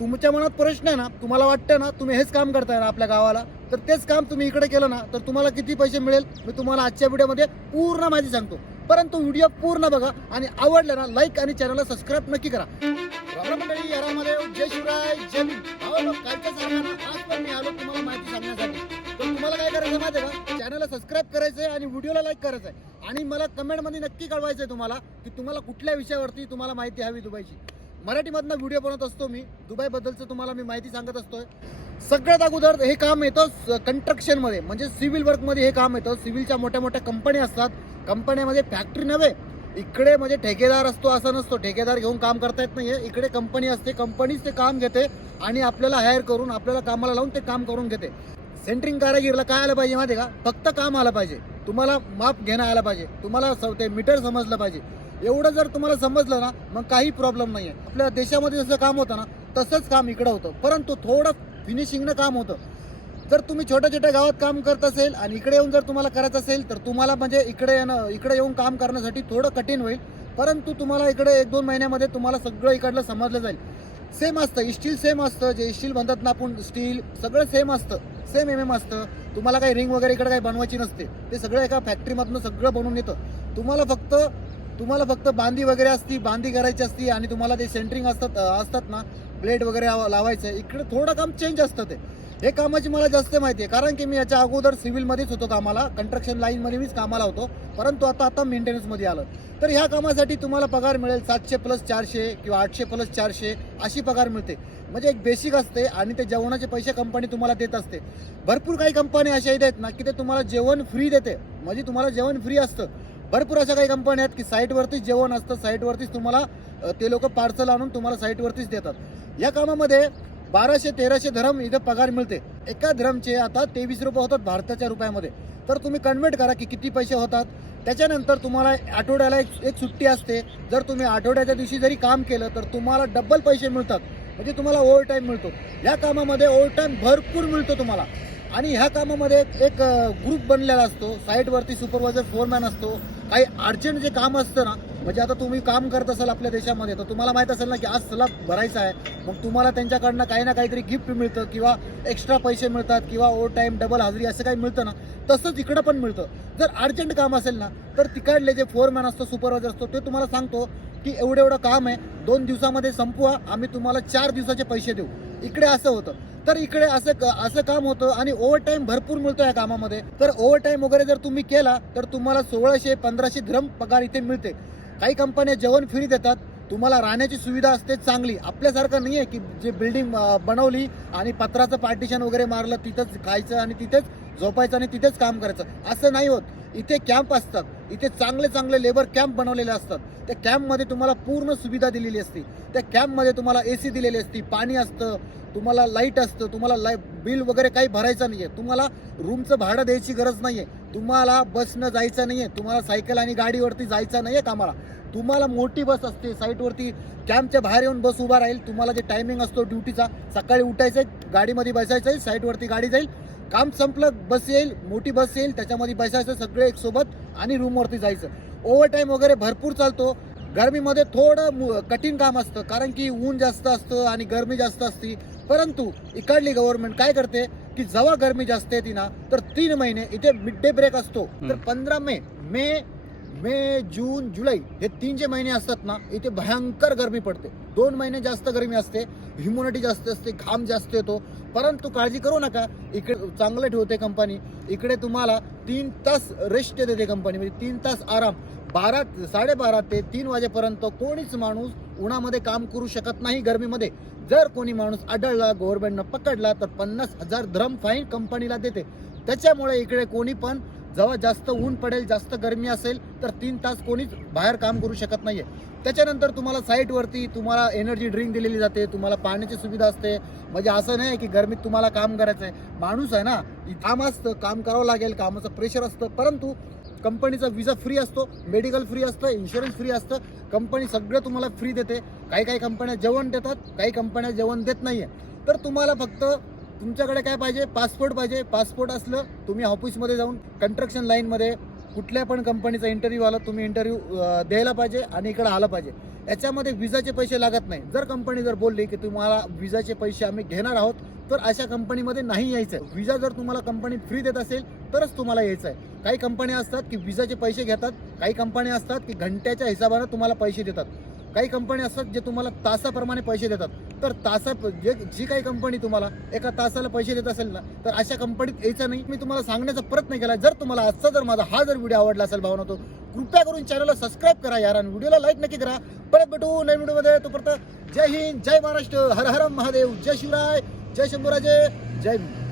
तुमच्या मनात प्रश्न आहे ना तुम्हाला वाटतं ना तुम्ही हेच काम करताय ना आपल्या गावाला तर तेच काम तुम्ही इकडे केलं ना तर तुम्हाला किती पैसे मिळेल? मी तुम्हाला आजच्या व्हिडिओमध्ये पूर्ण माहिती सांगतो. परंतु व्हिडिओ पूर्ण बघा आणि आवडला ना लाईक आणि चॅनलला सबस्क्राईब नक्की करा. मंडळी यारामध्ये जय शिवराय जय मी आलो तुम्हाला माहिती सांगण्यासाठी. तर तुम्हाला काय करायचं माहिती का? चॅनलला सबस्क्राईब करायचं आहे आणि व्हिडिओला लाईक करायचं आहे. आणि मला कमेंटमध्ये नक्की कळवायचं आहे तुम्हाला की तुम्हाला कुठल्या विषयावरती तुम्हाला माहिती हवी दुबईची. मराठीमधनं व्हिडिओ बनवत असतो मी. दुबईबद्दलचं तुम्हाला मी माहिती सांगत असतोय. सगळ्यात अगोदर हे काम येतं कंस्ट्रक्शनमध्ये म्हणजे सिव्हिल वर्कमध्ये हे काम येतं. सिव्हिलच्या मोठ्या मोठ्या कंपनी असतात. कंपन्यामध्ये फॅक्टरी नव्हे. इकडे म्हणजे ठेकेदार असतो असं नसतो. ठेकेदार घेऊन काम करता येत नाही आहे इकडे कंपनी असते. कंपनीच ते काम घेते आणि आपल्याला हायर करून आपल्याला कामाला लावून ते काम करून घेते. सेंटरिंग कारागिरीला काय आलं पाहिजे माहिती आहे का? फक्त काम आलं पाहिजे. तुम्हाला माप घेणं आलं पाहिजे. तुम्हाला स- ते मीटर समजलं पाहिजे. एवढं जर तुम्हाला समजलं ना मग काही प्रॉब्लेम नाही आहे आपल्या देशामध्ये जसं काम होतं ना तसंच काम इकडं होतं. परंतु थोडं फिनिशिंगनं काम होतं. जर तुम्ही छोट्या छोट्या गावात काम करत असेल आणि इकडे येऊन जर तुम्हाला करायचं असेल तर तुम्हाला म्हणजे इकडे येणं इकडे येऊन काम करण्यासाठी थोडं कठीण होईल. परंतु तुम्हाला इकडे एक दोन महिन्यामध्ये तुम्हाला सगळं इकडलं समजलं जाईल. सेम असतं स्टील सेम असतं जे स्टील म्हणतात ना आपण स्टील सगळं सेम असतं. सेम एम एम असतं. तुम्हाला काही रिंग वगैरे इकडे काही बनवायची नसते. ते सगळं एका फॅक्टरीमधनं सगळं बनवून येतं. तुम्हाला फक्त तुम्हाला फक्त बांधी वगैरे असती बांधी करायची असती आणि तुम्हाला ते सेंटरिंग असतात असतात ना ब्लेड वगैरे लाव- लावायचं इकडे थोडं काम चेंज असतं ते. हे कामाची मला जास्त माहिती आहे कारण की मी याच्या अगोदर सिव्हिलमध्येच होतो कामाला कंस्ट्रक्शन लाईनमध्ये मीच कामाला होतो परंतु आता आता मेंटेनन्समध्ये आलं. तर ह्या कामासाठी तुम्हाला पगार मिळेल सातशे प्लस चारशे किंवा आठशे प्लस चारशे अशी पगार मिळते. म्हणजे एक बेसिक असते आणि ते जेवणाचे पैसे कंपनी तुम्हाला देत असते. भरपूर काही कंपनी अशा आहेत ना की ते तुम्हाला जेवण फ्री देते. म्हणजे तुम्हाला जेवण फ्री असतं. भरपूर अशा काही कंपन्या आहेत की साईटवरतीच जेवण असतं साईटवरतीच तुम्हाला ते लोक पार्सल आणून तुम्हाला साईटवरतीच देतात. या कामामध्ये बाराशे तेराशे धरम इथं पगार मिळते. एका धरमचे आता तेवीस रुपये होतात भारताच्या रुपयामध्ये. तर तुम्ही कन्व्हर्ट करा की किती पैसे होतात. त्याच्यानंतर तुम्हाला आठवड्याला एक एक सुट्टी असते. जर तुम्ही आठवड्याच्या दिवशी जरी काम केलं तर तुम्हाला डबल पैसे मिळतात. म्हणजे तुम्हाला ओव्हर टाईम मिळतो. या कामामध्ये ओव्हर टाईम भरपूर मिळतो तुम्हाला. आणि ह्या कामामध्ये एक ग्रुप बनलेला असतो. साईटवरती सुपरवायझर फोरमॅन असतो. काही अर्जंट जे काम असतं ना म्हणजे आता तुम्ही काम करत असाल आपल्या देशामध्ये तर तुम्हाला माहीत असेल ना की आज सलग भरायचा आहे. मग तुम्हाला त्यांच्याकडनं काही ना काहीतरी गिफ्ट मिळतं किंवा एक्स्ट्रा पैसे मिळतात किंवा ओव्हर टाईम डबल हाजरी असं काही मिळतं ना तसंच इकडं पण मिळतं. जर अर्जंट काम असेल ना तर तिकडले जे फोरमॅन असतो सुपरवायझर असतो ते तुम्हाला सांगतो की एवढं एवढं काम आहे दोन दिवसामध्ये संपवा आम्ही तुम्हाला चार दिवसाचे पैसे देऊ. इकडे असं होतं. तर इकडे असं क- असं काम होतं आणि ओव्हरटाईम भरपूर मिळतो या कामामध्ये. तर ओव्हरटाईम वगैरे जर तुम्ही केला तर तुम्हाला सोळाशे पंधराशे ग्रम पगार इथे मिळते. काही कंपन्या जेवण फ्री देतात. तुम्हाला राहण्याची सुविधा असते चांगली. आपल्यासारखं नाही आहे की जे बिल्डिंग बनवली आणि पत्राचं पार्टिशन वगैरे मारलं तिथंच खायचं आणि तिथेच झोपायचं आणि तिथेच काम करायचं. असं नाही होत. इथे कॅम्प असतात. इथे चांगले चांगले लेबर कॅम्प बनवलेले असतात. त्या कॅम्पमध्ये तुम्हाला पूर्ण सुविधा दिलेली असते. त्या कॅम्पमध्ये तुम्हाला ए सी दिलेली असते पाणी असतं तुम्हाला लाइट असतं तुम्हाला लाइट बिल वगैरे काही भरायचं नाही आहे तुम्हाला रूमचं भाडं द्यायची गरज नाही आहे तुम्हाला बसनं जायचं नाही आहे तुम्हाला सायकल आणि गाडीवरती जायचं नाही आहे कामाला. तुम्हाला मोठी बस असते. साईटवरती कॅम्पच्या बाहेर येऊन बस उभा राहील. तुम्हाला जे टायमिंग असतो ड्युटीचा सकाळी उठायचं आहे गाडीमध्ये बसायचं आहे साईटवरती गाडी जाईल. काम संपलं बस येईल मोठी बस येईल त्याच्यामध्ये बसायचं सगळे एक सोबत आणि रूमवरती जायचं. ओव्हर टाईम वगैरे भरपूर चालतो. गरमीमध्ये थोडं कठीण काम असतं कारण की ऊन जास्त असतं आणि गरमी जास्त असते. परंतु इकडली गव्हर्नमेंट काय करते की जेव्हा गरमी जास्त येते ना तर तीन महिने इथे मिड डे ब्रेक असतो. तर. पंधरा मे मे मे जून जुलै हे तीन जे महिने असतात ना इथे भयंकर गरमी पडते. दोन महिने जास्त गरमी असते ह्युम्युनिटी जास्त असते घाम जास्त येतो. परंतु काळजी करू नका इकडे चांगलं ठेवते कंपनी इकडे तुम्हाला तीन तास रेस्ट देते कंपनी म्हणजे तीन तास आराम. बारा साडेबारा ते तीन वाजेपर्यंत कोणीच माणूस उन्हामध्ये काम करू शकत नाही गरमीमध्ये. जर कोणी माणूस आढळला गव्हर्नमेंटनं पकडला तर पन्नास हजार धरम फाईन कंपनीला देते. त्याच्यामुळे इकडे कोणी पण जेव्हा जास्त ऊन पडेल जास्त गरमी असेल तर तीन तास कोणीच बाहेर काम करू शकत नाही आहे त्याच्यानंतर तुम्हाला साईटवरती तुम्हाला एनर्जी ड्रिंक दिलेली जाते तुम्हाला पाण्याची सुविधा असते. म्हणजे असं नाही की गरमीत तुम्हाला काम करायचं आहे माणूस आहे ना काम असतं काम करावं लागेल कामाचं प्रेशर असतं. परंतु कंपनीचा विजा फ्री असतो मेडिकल फ्री असतं इन्शुरन्स फ्री असतं. कंपनी सगळं तुम्हाला फ्री देते. काही काही कंपन्या जेवण देतात काही कंपन्या जेवण देत नाही आहे तर तुम्हाला फक्त तुमच्याकडे काय पाहिजे? पासपोर्ट पाहिजे. पासपोर्ट असलं तुम्ही ऑफिसमध्ये जाऊन कंस्ट्रक्शन लाईनमध्ये कुठल्या पण कंपनीचा इंटरव्ह्यू आला तुम्ही इंटरव्ह्यू द्यायला पाहिजे आणि इकडे आलं पाहिजे. याच्यामध्ये विजाचे पैसे लागत नाही. जर कंपनी जर बोलली की तुम्हाला विजाचे पैसे आम्ही घेणार आहोत तर अशा कंपनीमध्ये नाही यायचं विजा जर तुम्हाला कंपनी फ्री देत असेल तरच तुम्हाला यायचं आहे काही कंपन्या असतात की विजाचे पैसे घेतात काही कंपन्या असतात की घंट्याच्या हिशोबानं तुम्हाला पैसे देतात. काही कंपनी असतात जे तुम्हाला तासाप्रमाणे पैसे देतात. तर तासा जे जी काही कंपनी तुम्हाला एका तासाला पैसे देत असेल ना तर अशा कंपनीत यायचं नाही. मी तुम्हाला सांगण्याचा प्रयत्न केला. जर तुम्हाला आजचा जर माझा हा जर व्हिडिओ आवडला असेल भावना तो कृपया करून चॅनलला सबस्क्राईब करा यार आणि व्हिडिओला लाईक नक्की करा. परत भेटू नवीन व्हिडिओमध्ये तोपर्यंत जय हिंद जय महाराष्ट्र. हर हर महादेव. जय शिवराय. जय शंभूराजे. जय भीम.